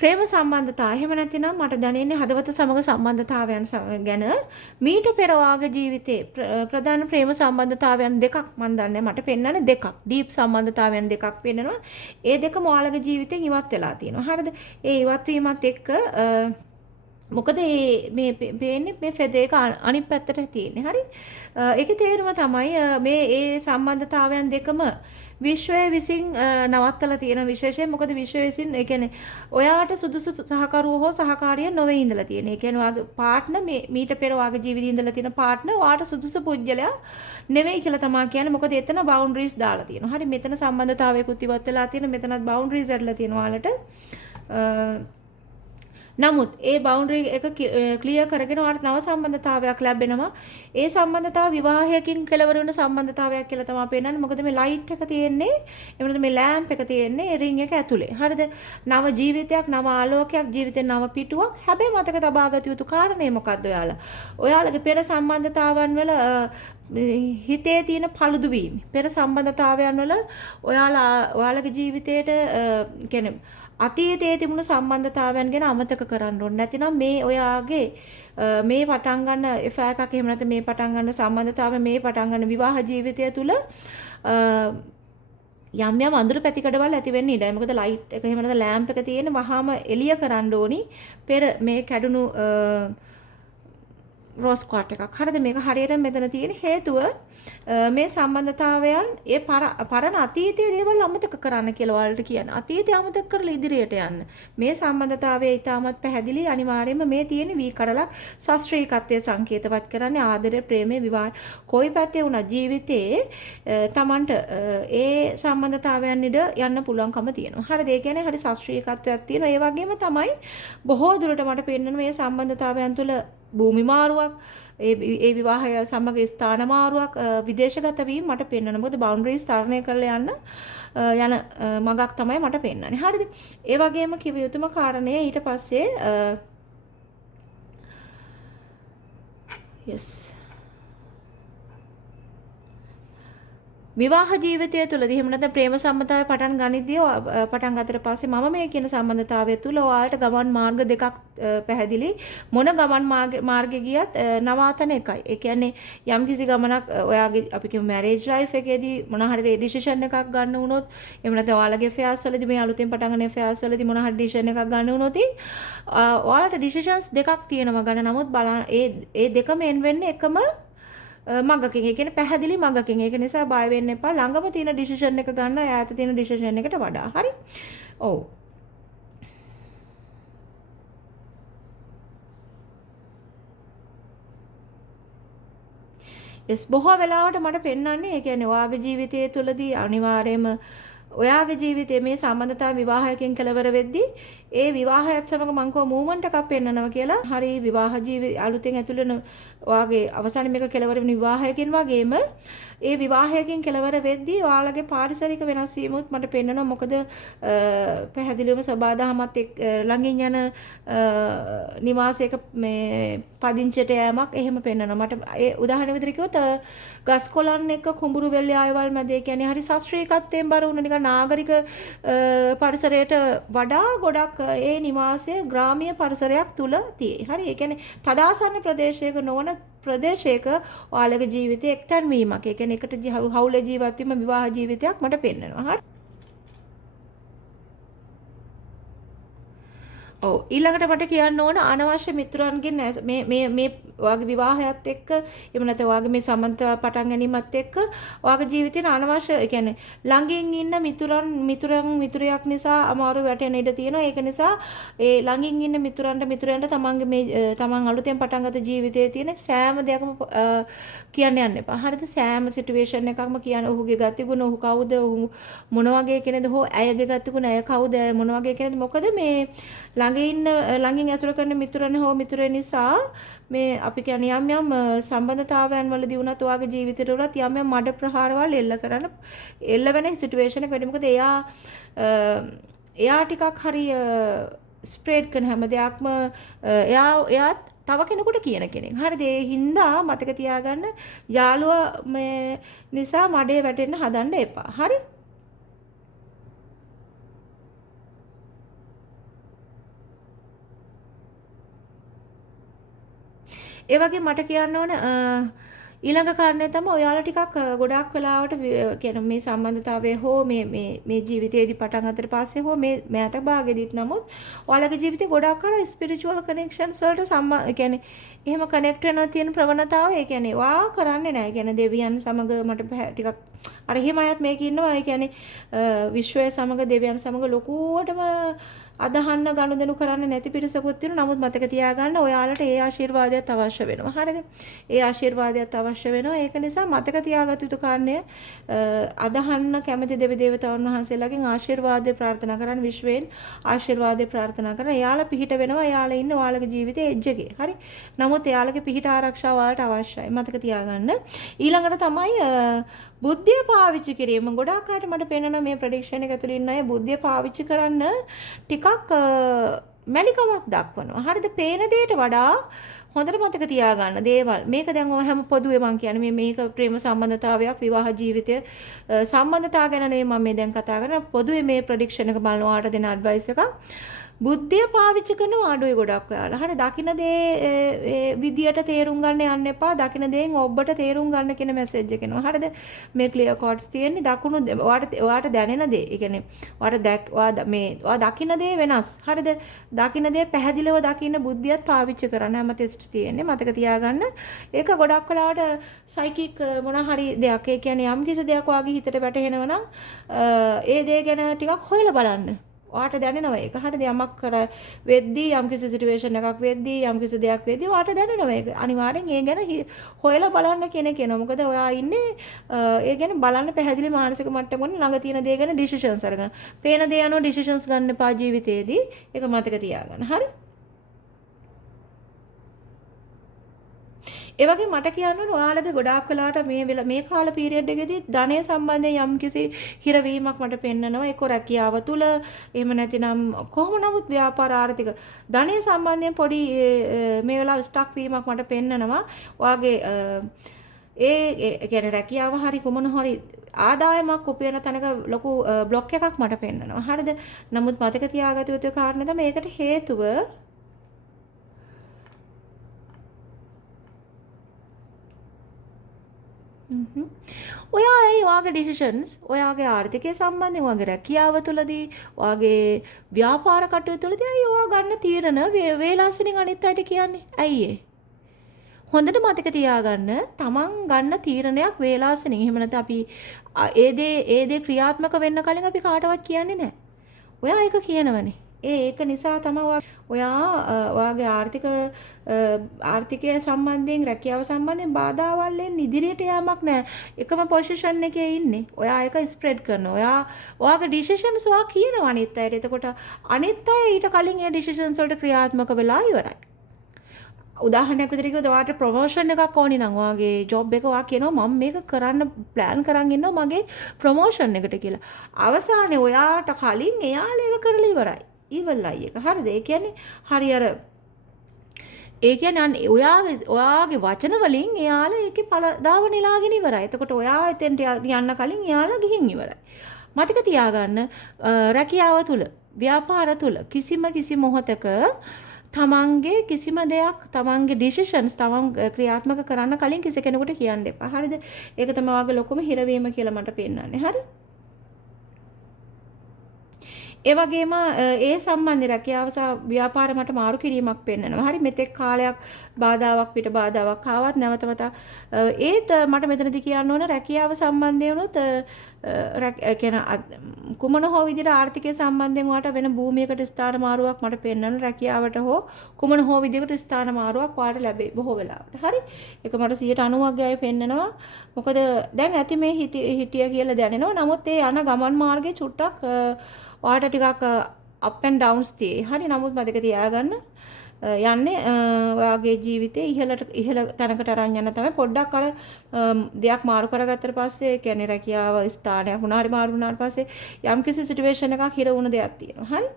ප්‍රේම සම්බන්ධතා එහෙම නැතිනම් මට දැනෙන්නේ හදවත සමග සම්බන්ධතාවයන් ගැන මීට පෙර වාගේ ජීවිතේ ප්‍රධාන ප්‍රේම සම්බන්ධතාවයන් දෙකක් මම දන්නේ මට පෙන්වන්නේ දෙකක් ඩීප් සම්බන්ධතාවයන් දෙකක් පෙන්වනවා. ඒ දෙකම ඔයාලගේ ජීවිතෙන් ඉවත් වෙලා තියෙනවා. හරිද? ඒ ඉවත් වීමත් එක්ක මොකද මේ පේන්නේ මේ ෆෙද එක අනිත් පැත්තට තියෙන්නේ. හරි? ඒකේ තේරුම තමයි මේ ඒ සම්බන්ධතාවයන් දෙකම විශ්වය විසින් නවත්තලා තියෙන විශේෂයෙන් මොකද විශ්වය විසින් ඒ කියන්නේ ඔයාට සුදුසු සහකරුවෝ හෝ සහකාරිය නොවේ ඉඳලා තියෙන. ඒ කියන්නේ ඔයාගේ පාර්ට්නර් මීට පෙර ඔයාගේ ජීවිතේ ඉඳලා තියෙන පාර්ට්නර් ඔයාට සුදුසු පුජ්‍යලයා නෙවෙයි කියලා තමයි කියන්නේ. මොකද එතන බවුන්ඩරිස් දාලා තියෙනවා. හරි මෙතන සම්බන්ධතාවයකුත් ඉවත් වෙලා තියෙන මෙතනත් බවුන්ඩරිස් ඇදලා තියෙනවා ඔයාලට. නමුත් ඒ බවුන්ඩරි එක ක්ලියර් කරගෙන ඔයාලට නව සම්බන්ධතාවයක් ලැබෙනවා. ඒ සම්බන්ධතාව විවාහයකින් කෙලවර වෙන සම්බන්ධතාවයක් කියලා තමයි පේන්නන්නේ. මොකද මේ ලයිට් එක තියෙන්නේ, එහෙම නැත්නම් මේ ලෑම්ප් එක තියෙන්නේ ඒ රින් එක ඇතුලේ. හරිද? නව ජීවිතයක්, නව ආලෝකයක්, ජීවිතේ නව පිටුවක්. හැබැයි මතක තබා ගත යුතු කාරණේ මොකද්ද ඔයාලා? ඔයාලගේ පෙර සම්බන්ධතාවන් වල හිතේ තියෙන paludu වීම. පෙර සම්බන්ධතාවයන් වල ඔයාලගේ ජීවිතේට කියන්නේ අතීතයේ තිබුණු සම්බන්ධතාවයන් ගැන අමතක කරන්න ඕනේ. නැතිනම් මේ ඔයාගේ මේ පටන් ගන්න එෆා එකක් එහෙම නැත්නම් මේ පටන් ගන්න සම්බන්ධතාවය මේ පටන් ගන්න විවාහ ජීවිතය තුළ යම් යම් අඳුරු පැතිකඩවල් ඇති වෙන්න ඉඩයි. මොකද ලයිට් එක එහෙම නැත්නම් ලෑම්ප් එක තියෙන වහාම එළිය කරන්න ඕනි. පෙර මේ කැඩුණු රෝස් ක්වාට් එකක්. හරිද? මේක හරියට මෙතන තියෙන හේතුව මේ සම්බන්ධතාවයන් ඒ පරණ අතීතයේ දේවල් අමතක කරන්න කියලා ඔයාලට කියන්නේ. අතීතය අමතක කරලා ඉදිරියට යන්න. මේ සම්බන්ධතාවය ඊටමත් පැහැදිලි අනිවාර්යයෙන්ම මේ තියෙන වී කඩලක් ශාස්ත්‍රීයකත්වයේ සංකේතවත් කරන්නේ ආදරය, ප්‍රේමය, විවාහ කොයි පැත්තේ වුණත් ජීවිතේ Tamanට ඒ සම්බන්ධතාවයන් ඉද යන්න පුළුවන්කම තියෙනවා. හරිද? ඒ කියන්නේ හරි ශාස්ත්‍රීයකත්වයක් තියෙනවා. ඒ වගේම තමයි බොහෝ දුරට මට පේන්න මේ සම්බන්ධතාවයන් තුළ භූමි මාරුවක් ඒ විවාහය සමග ස්ථාන මාරුවක් විදේශගත වීම මට පෙන්වන. මොකද බවුන්ඩරිස් තරණය කරලා යන මගක් තමයි මට පෙන්වන්නේ. හරිද? ඒ වගේම කිව යුතුම කාරණය ඊට පස්සේ yes විවාහ ජීවිතය තුළදී එහෙම නැත්නම් ප්‍රේම සම්බන්ධතාවය පටන් ගනිද්දී පටන් ගත්තට පස්සේ මම මේ කියන සම්බන්ධතාවය තුළ ඔයාලට ගමන් මාර්ග දෙකක් පැහැදිලි. මොන ගමන් මාර්ගෙ ගියත් නවාතන එකයි. ඒ කියන්නේ යම්කිසි ගමනක් ඔයාගේ අපි කියමු මැරේජ් ලයිෆ් එකේදී මොන හරි ඩිසිෂන් එකක් ගන්න වුණොත් එහෙම නැත්නම් ඔයාලගේ ෆෙයාර්ස් වලදී මේ අලුතෙන් පටන් ගන්න ෆෙයාර්ස් වලදී මොන හරි ඩිසිෂන් එකක් ගන්න වුණොත් ඔයාලට ඩිසිෂන්ස් දෙකක් තියෙනවා ගන්න. නමුත් බලන්න ඒ දෙකම එන් වෙන්නේ එකම මගකින්. ඒ කියන්නේ පැහැදිලි මගකින්. ඒක නිසා බය වෙන්න එපා. ළඟම තියෙන ඩිසිෂන් එක ගන්න ඈත තියෙන ඩිසිෂන් එකට වඩා. හරි? ඔව්. බොහෝ වෙලාවට මට පෙන්වන්නේ ඒ කියන්නේ ඔයාගේ ජීවිතය තුළදී අනිවාර්යයෙන්ම ඔයාගේ ජීවිතයේ මේ සම්බන්ධතාව විවාහයකින් කෙලවර වෙද්දී ඒ විවාහයත් සමග මං කව මූවමන්ට් එකක් පෙන්වනවා කියලා. හරි විවාහ අලුතෙන් ඇතුළු වෙන ඔයාගේ අවසාන මේක කෙලවර වෙන විවාහයකින් වගේම ඒ විවාහයකින් කෙලවර වෙද්දී ඔයාලගේ පාරිසරික වෙනස් වීමුත් මට පෙන්වනවා. මොකද පැහැදිලිවම සබාදහමත් ළඟින් යන නිවාසයක මේ පදිංචියට යෑමක් එහෙම පෙන්වනවා. මට ඒ උදාහරණ විදිහට කිව්වොත් ගස් කොළන් එක්ක කුඹුරු වෙල්ල ආයවල් මැද ඒ කියන්නේ හරි ශාස්ත්‍රීයකත්වයෙන් බර වුණ නිකන් නාගරික පරිසරයට වඩා ගොඩක් ඒ නිවාසය ග්‍රාමීය පරිසරයක් තුල තියෙයි. හරි? ඒ කියන්නේ තදාසන්න ප්‍රදේශයක නොවන ප්‍රදේශයක ඔයාලගේ ජීවිතේ එක්තැන් වීමක්. ඒ කියන්නේ එකට හවුලේ ජීවත් වීම විවාහ ජීවිතයක් මට පෙන්වනවා. හරි? ඔව් ඊළඟට මට කියන්න ඕන අනවශ්‍ය මිතුරන්ගෙන් මේ ඔයාගේ විවාහයත් එක්ක එහෙම නැත්නම් ඔයාගේ මේ සම්බන්ධතාව පටන් ගැනීමත් එක්ක ඔයාගේ ජීවිතේ අනවශ්‍ය ඒ කියන්නේ ළඟින් ඉන්න මිතුරයක් නිසා අමාරු වැටෙන ඉඩ තියෙනවා. ඒක නිසා ඒ ළඟින් ඉන්න මිතුරන්ට තමන්ගේ මේ තමන් අලුතෙන් පටන් ගත්ත ජීවිතයේ තියෙන සෑම දෙයක්ම කියන්න යන්න එපා. හරිද? සෑම සිටුේෂන් එකක්ම කියන්න ඔහුගේ ගතිගුණ ඔහු කවුද ඔහු මොන වගේ කෙනෙක්ද හෝ ඇයගේ ගතිගුණ ඇය කවුද මොන වගේ කෙනෙක්ද මොකද මේ ළඟින් ඇසුරු කරන මිතුරන් හෝ මිතුරේ නිසා මේ අපි කියන්නේ යම් සම්බන්ධතාවයන් වලදී වුණත් ඔයාගේ ජීවිතේට උනත් යම් මඩ ප්‍රහාරවල් එල්ල වෙන සිටුේෂන් එක වෙන්නේ. මොකද එයා ටිකක් හරි ස්ප්‍රෙඩ් කරන හැම දෙයක්ම එයා තව කෙනෙකුට කියන කෙනෙක්. හරිද? ඒ හින්දා මතක තියාගන්න යාළුවා මේ නිසා මඩේ වැටෙන්න හදන්න එපා. හරි? ඒ වගේ මට කියන්න ඕන ඊළඟ කාරණේ තමයි ඔයාලා ටිකක් ගොඩාක් වෙලාවට කියන්නේ මේ සම්බන්ධතාවයේ හෝ මේ ජීවිතයේදී පටන් ගන්නතර පස්සේ හෝ මේ මෑත භාගෙදිත් නමුත් ඔයාලගේ ජීවිතේ ගොඩාක් අර ස්පිරිචුවල් කනෙක්ෂන්ස් වලට කියන්නේ එහෙම කනෙක්ට් වෙනවා තියෙන ප්‍රවණතාව ඒ කියන්නේ වා කරන්නේ නැහැ. කියන්නේ දෙවියන් සමග මට ටිකක් අර එහෙම අයත් මේක ඉන්නවා. ඒ කියන්නේ විශ්වය සමග දෙවියන් සමග ලොකුවටම අදහන්න ගනුදෙනු කරන්න නැති පිරිසකුත් තියෙනවා. නමුත් මතක තියාගන්න ඔයාලට ඒ ආශිර්වාදයත් අවශ්‍ය වෙනවා. හරිද? ඒ ආශිර්වාදයත් අවශ්‍ය වෙනවා. ඒක නිසා මතක තියාගත යුතු කාරණය අදහන්න කැමති දෙවි දේවතාවුන් වහන්සේලාගෙන් ආශිර්වාදය ප්‍රාර්ථනා කරන්න විශ්වයෙන් ආශිර්වාදය ප්‍රාර්ථනා කරන. එයාලා පිහිට වෙනවා. එයාලා ඉන්න ඔයාලගේ ජීවිතයේ එජ් එකේ. හරි? නමුත් එයාලගේ පිහිට ආරක්ෂාව ඔයාලට අවශ්‍යයි. මතක තියාගන්න. ඊළඟට තමයි බුද්ධිය පාවිච්චි කිරීම. ගොඩාක් අයට මට පේනවා මේ ප්‍රෙඩික්ෂන් එක ඇතුළේ ඉන්න අය බුද්ධිය පාවිච්චි කරන්න ටිකක් මැලිකමක් දක්වනවා. හරිද? පේන දෙයට වඩා හොඳට මතක තියාගන්න දේවල්. මේක දැන් ඔය හැම පොදුවේ මම කියන්නේ මේක ප්‍රේම සම්බන්ධතාවයක් විවාහ ජීවිතය සම්බන්ධතාව ගැන නෙවෙයි මම මේ දැන් කතා කරන්නේ. පොදුවේ මේ ප්‍රෙඩික්ෂන් එක බලනවාට දෙන ඇඩ්වයිස් එකක්. බුද්ධිය පාවිච්චි කරන ආඩුවේ ගොඩක් ඔයාලා. හරි දකින්න දේ විදියට තේරුම් ගන්න යන්න එපා. දකින්න දේෙන් ඔබට තේරුම් ගන්න කියන මැසේජ් එක එනවා. හරිද? මේ ක්ලියර් කෝඩ්ස් තියෙන්නේ දකුණු ඔයාට දැනෙන දේ. ඒ කියන්නේ ඔයා දකින්න දේ වෙනස්. හරිද? දකින්න දේ පැහැදිලිව දකින්න බුද්ධියත් පාවිච්චි කරන්න හැම ටෙස්ට් තියෙන්නේ. මතක තියාගන්න. ඒක ගොඩක් වෙලාවට සයිකික් මොන හරි දෙයක්. ඒ කියන්නේ යම් කිසි දෙයක් ඔයාගේ හිතට වැටහෙනවා නම් ඒ දේ ගැන ටිකක් හොයලා බලන්න. ඔයාට දැනෙනවා ඒක. හරිද? යමක් කර වෙද්දී යම් කිසි සිටුේෂන් එකක් වෙද්දී යම් කිසි දෙයක් වෙද්දී ඔයාට දැනෙනවා ඒක. අනිවාර්යෙන් ඒ ගැන හොයලා බලන්න කෙනෙක් එනවා. මොකද ඔයා ඉන්නේ ඒ ගැන බලන්න පැහැදිලි මානසික මට්ටමක ළඟ තියෙන දේ ගැන ඩිසිෂන්ස් අරගන්න. පේන දේ අනුව ඩිසිෂන්ස් ගන්න එපා ජීවිතේදී. ඒක මතක තියාගන්න. හරි? ඒ වගේ මට කියන්න ඕන ඔයාලගේ ගොඩාක් වෙලාවට මේ කාල පීරියඩ් එකේදී ධනය සම්බන්ධයෙන් යම්කිසි හිරවීමක් මට පෙන්නනවා. ඒක රැකියාව තුල එහෙම නැතිනම් කොහොම නමුත් ව්‍යාපාර ආර්ථික ධනය සම්බන්ධයෙන් පොඩි මේ වෙලාව ස්ටක් වීමක් මට පෙන්නනවා. ඔයාගේ ඒ කියන්නේ රැකියාව හරි කොමන හරි ආදායමක් උපයන තැනක ලොකු බ්ලොක් එකක් මට පෙන්නනවා. හරිද? නමුත් මතක තියාගත යුතු කාරණා තමයි ඒකට හේතුව ඔයාගේ ඩිසිෂන්ස් ඔයාගේ ආර්ථිකය සම්බන්ධයෙන් ඔයාගේ රැකියාව තුළදී ඔයාගේ ව්‍යාපාර කටයුතු තුළදී අය ඔයා ගන්න තීරණ වේලාසනින් අනිත් අයට කියන්නේ ඇයි ඒ? හොඳට මතක තියාගන්න තමන් ගන්න තීරණයක් වේලාසනින් එහෙම නැත්නම් අපි ඒ දේ ක්‍රියාත්මක වෙන්න කලින් අපි කාටවත් කියන්නේ නැහැ. ඔයා ඒක කියනවනේ. ඒක නිසා තමයි ඔයාගේ ආර්ථිකය සම්බන්ධයෙන් රැකියාව සම්බන්ධයෙන් බාධාවල් එන්න ඉදිරියට යාමක් නැහැ. එකම පොසිෂන් එකේ ඉන්නේ. ඔයා ඒක ස්ප්‍රෙඩ් කරනවා. ඔයාගේ ඩිසිෂන්ස් ඔයා කියනවා අනිත් අයට. එතකොට අනිත් අය ඊට කලින් ඒ ඩිසිෂන්ස් වලට ක්‍රියාත්මක වෙලා ඉවරයි. උදාහරණයක් විදිහට කිව්වොත් ඔයාට ප්‍රොමෝෂන් එකක් ඕනි නම් ඔයාගේ ජොබ් එක ඔයා කියනවා මම මේක කරන්න ප්ලෑන් කරන් ඉන්නවා මගේ ප්‍රොමෝෂන් එකට කියලා. අවසානයේ ඔයාට කලින් එයාලා ඒක කරලා ඉවරයි. ඉවල්ලයි එක. හරිද? ඒ කියන්නේ හරි අර ඒ කියන්නේ ඔයාගේ වචන වලින් එයාලා ඒකේ පළදාව නෙලාගෙන ඉවරයි. එතකොට ඔයා එතෙන්ට යන්න කලින් එයාලා ගිහින් ඉවරයි. මතක තියාගන්න රැකියාව තුල, ව්‍යාපාර තුල කිසි මොහොතක තමන්ගේ කිසිම දෙයක් තමන්ගේ ඩිසිෂන්ස් තමන් ක්‍රියාත්මක කරන්න කලින් කිසි කෙනෙකුට කියන්න එපා. හරිද? ඒක තමයි ඔයාගේ ලොකුම හිරවීම කියලා මට පෙන්නන්නේ. හරි? ඒ වගේම ඒ සම්බන්ධ රැකියාව සහ ව්‍යාපාර මට මාරු කිරීමක් පෙන්නනවා. හරි මෙතෙක් කාලයක් බාධාවක් පිට බාධාවක් ආවත් නැවත වතා ඒත් මට මෙතනදී කියන්න ඕන රැකියාව සම්බන්ධයෙන් උනොත් කියන කුමන හෝ විදිහට ආර්ථිකය සම්බන්ධයෙන් වාට වෙන භූමියකට ස්ථාන මාරුවක් මට පෙන්වන රැකියාවට හෝ කුමන හෝ විදිහකට ස්ථාන මාරුවක් වාට ලැබේ බොහෝ වෙලාවට. හරි? ඒක මට 90%ක් ගාය පෙන්නනවා. මොකද දැන් ඇති මේ හිටිය කියලා දැනෙනවා. නමුත් ඒ යන ගමන් මාර්ගයේ චුට්ටක් ඔයාට ටිකක් up and downs තියෙයි. හරි නමුත් මතක තියාගන්න යන්නේ ඔයාගේ ජීවිතේ ඉහළ තැනකට අරන් යන තමයි පොඩ්ඩක් අර දෙයක් මාරු කරගත්තට පස්සේ කියන්නේ රැකියාව ස්ථානයක් වුණා හරි මාරු වුණාට පස්සේ යම්කිසි සිටුේෂන් එකක් හිර වුණ දෙයක් තියෙනවා. හරි